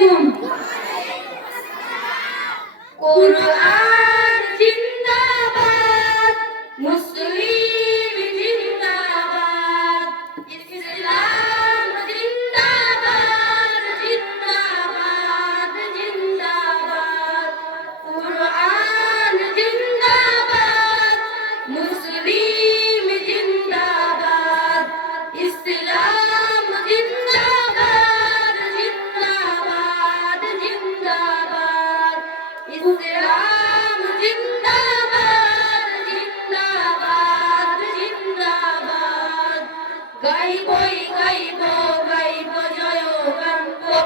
আলাইকুম কোরআন জিন্দাবাদ মুসলিম